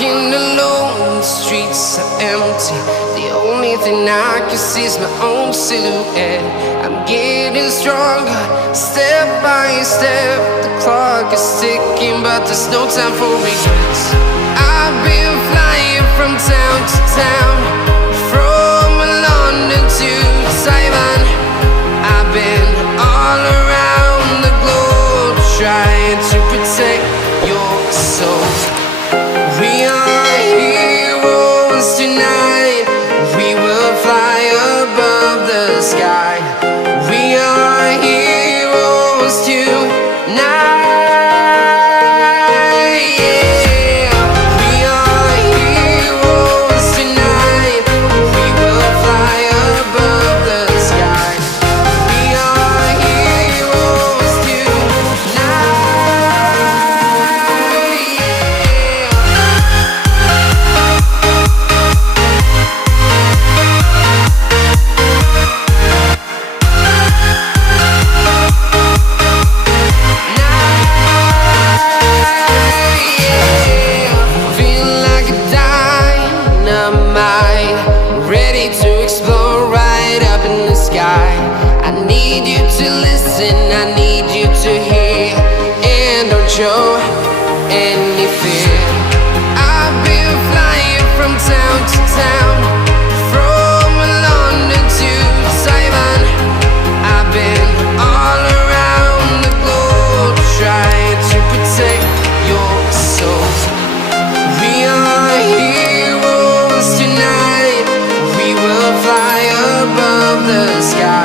Walking alone, the streets are empty. The only thing I can see is my own silhouette. I'm getting stronger, step by step. The clock is ticking, but there's no time for regrets. I've been flying from town to town, from London to Taiwan. I've been all around the globe, trying to protect your soul. We are heroes tonight. We will fly above the sky. We are heroes tonight. Yeah. We are heroes tonight. We will fly above the sky. We are heroes tonight. To explore right up in the sky. I need you to listen, I need you to hear, and don't show any fear. I've been flying from town to town, from London to Taiwan. I've been all around the globe, trying to protect your soul. We are heroes tonight. We will fly above the sky.